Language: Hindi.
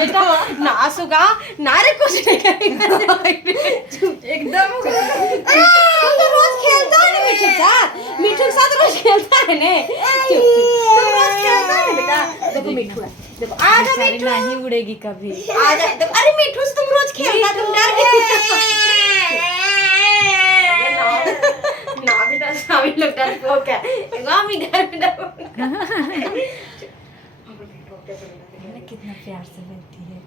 बेटा ना सुगा ना रे कुछ नहीं करेगा एकदम तो रोज खेलता है ना मिठू के साथ रोज खेलता है ना चुप तो रोज खेलता है ना बेटा देखो मिठू है देखो आजा मिठू नहीं उड़ेगी कभी। आजा देखो अरे मिठू से तुम रोज खेलता तुम डर गए ना बेटा स्वामी लोग डरपोक है स्वामी घर में डरपोक कितना प्यार से मिलती है।